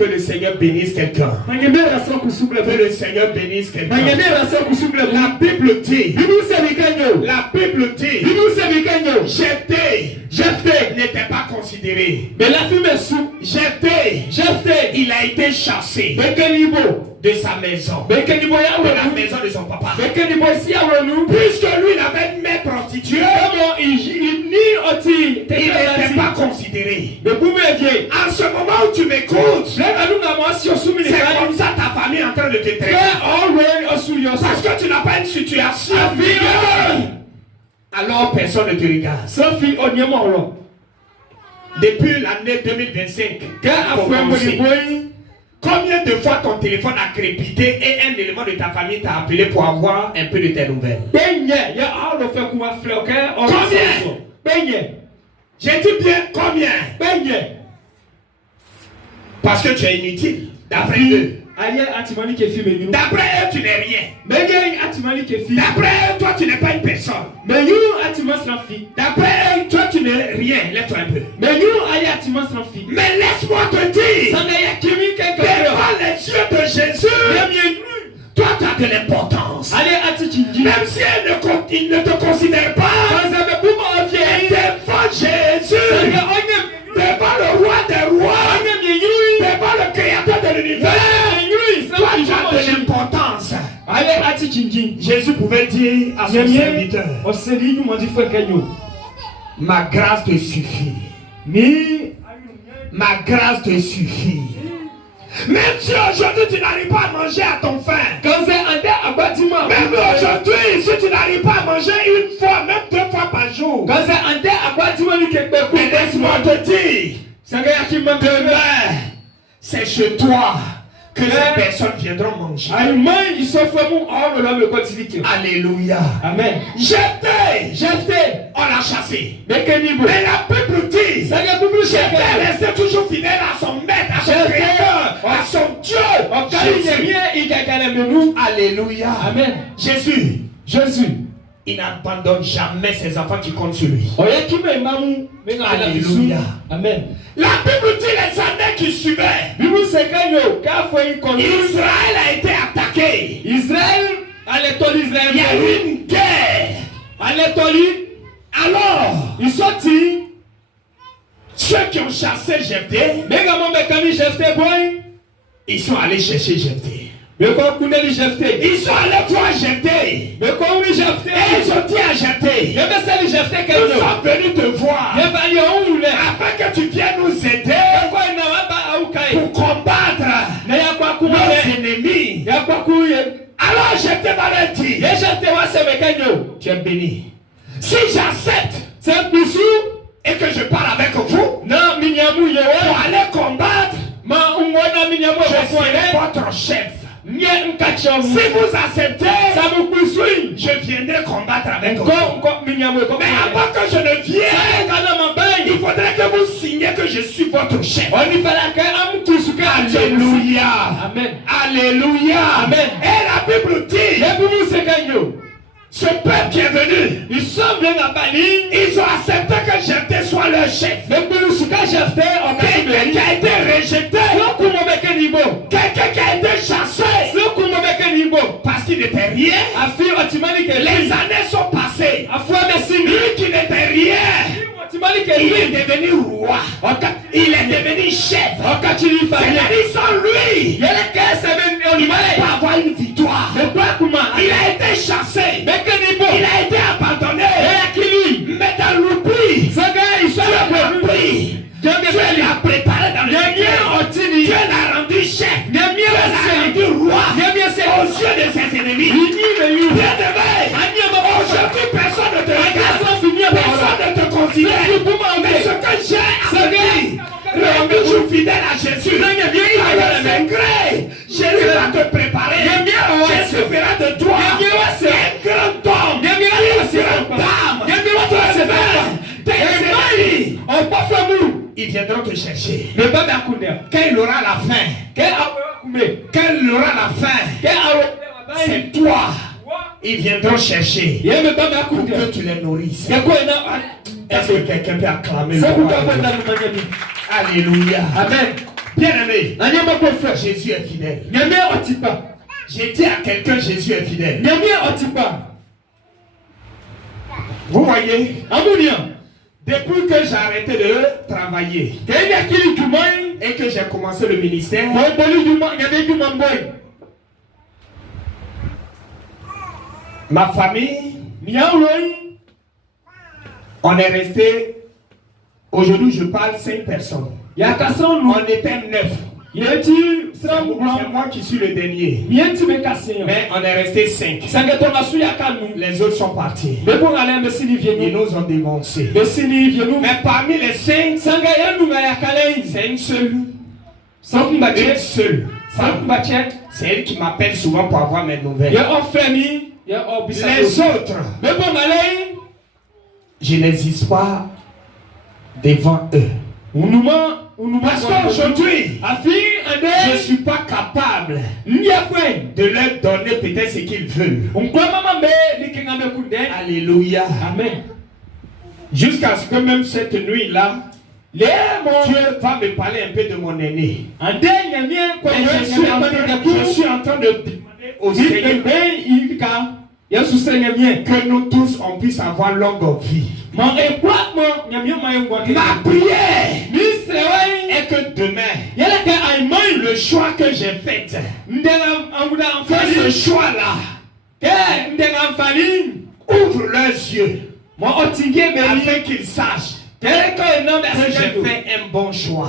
Que le Seigneur bénisse quelqu'un. Que le Seigneur bénisse quelqu'un. La Bible dit. La Bible dit. Jephthé n'était pas considéré. Jephthé, il a été chassé de sa maison, de la maison de son papa. Puisque lui, il avait une mère prostituée, il n'était pas considéré. En ce moment où tu m'écoutes, c'est comme ça ta famille est en train de te traiter. Parce que tu n'as pas une situation meilleure. Alors personne ne te regarde. Depuis l'année 2025, combien de fois ton téléphone a crépité et un élément de ta famille t'a appelé pour avoir un peu de tes nouvelles? Combien? J'ai dit bien combien? Parce que tu es inutile. D'après eux. D'après eux, tu n'es rien. D'après eux, toi, tu n'es pas une personne. D'après eux, toi, tu n'es rien. Lève-toi un peu. Mais laisse-moi te dire, devant les yeux de Jésus, toi, tu as de l'importance. Même si il ne te considère pas, devant Jésus, devant le roi des rois, devant le créateur de l'univers, toi tu as de l'importance. Jésus pouvait dire à son serviteur, ma grâce te suffit. Ma grâce te suffit. Même si aujourd'hui tu n'arrives pas à manger à ton faim, même aujourd'hui si tu n'arrives pas à manger une fois, même 2 fois par jour, mais laisse-moi te dire, demain c'est chez toi que ces personnes viendront manger. Alléluia. Amen. Jephthé, on l'a chassé. Mais la Bible dit, Jephthé restait toujours fidèle à son maître, à son créateur, à son Dieu. Alléluia. Amen. Jésus, il n'abandonne jamais ses enfants qui comptent sur lui. Alléluia. Amen. La Bible dit les années qui suivaient, Israël a été attaqué. Il y a eu une guerre. Alors, ceux qui ont chassé Jephthé, ils sont allés chercher Jephthé. Ils sont allés voir Jephthé. Et ils ont dit à Jephthé, nous sommes venus te voir afin que tu viennes nous aider pour combattre nos ennemis. Alors Jephthé va leur dire, tu es béni. Si j'accepte et que je parle avec vous pour aller combattre, je serai votre chef. Si vous acceptez, je viendrai combattre avec vous. Mais avant que je ne vienne, il faudrait que vous signiez que je suis votre chef. Alléluia. Amen. Alléluia. Amen. Et la Bible dit, ce peuple qui est venu, ils ont accepté que Jephthé soit leur chef. Quelqu'un qui a été rejeté, quelqu'un qui a été chassé parce qu'il n'était rien. Les années sont passées. Lui qui n'était rien, il est devenu roi. Il est devenu chef. C'est-à-dire sans lui, il ne va pas avoir une victoire. Il a été chassé. Il a été abandonné. Mais dans l'oubli, Dieu l'a pris. Dieu l'a préparé dans le cœur. Dieu l'a rendu chef. Dieu l'a rendu roi aux yeux de ses ennemis. Aujourd'hui, personne ne te regarde. Personne ne te considère. Mais ce que j'ai appris, reste toujours fidèle à Jésus. Avec ses grès, Jésus va te préparer. Jésus fera de toi un grand homme. Une grande dame. Ils viendront te chercher. Quand il aura la faim, c'est toi. Ils viendront chercher pour que tu les nourrisses. Est-ce que quelqu'un peut acclamer le roi? Alléluia. Amen. Bien-aimé, Jésus est fidèle. J'ai dit à quelqu'un, Jésus est fidèle. Vous voyez, depuis que j'ai arrêté de travailler et que j'ai commencé le ministère, ma famille, on est resté, aujourd'hui je parle 5 personnes. On était 9. C'est moi qui suis le dernier. Mais on est resté 5. Les autres sont partis. Ils nous ont dévancés. Mais parmi les 5, c'est une seule. C'est elle qui m'appelle souvent pour avoir mes nouvelles. Les autres, je n'hésite pas devant eux. Parce qu'aujourd'hui, je ne suis pas capable de leur donner peut-être ce qu'ils veulent. Alléluia. Amen. Jusqu'à ce que même cette nuit-là, Dieu va me parler un peu de mon aîné. Je suis en train de demander au Seigneur que nous tous on puisse avoir longue vie. Ma prière est que demain, le choix que j'ai fait, ce choix-là ouvre leurs yeux afin qu'ils sachent que j'ai fait un bon choix.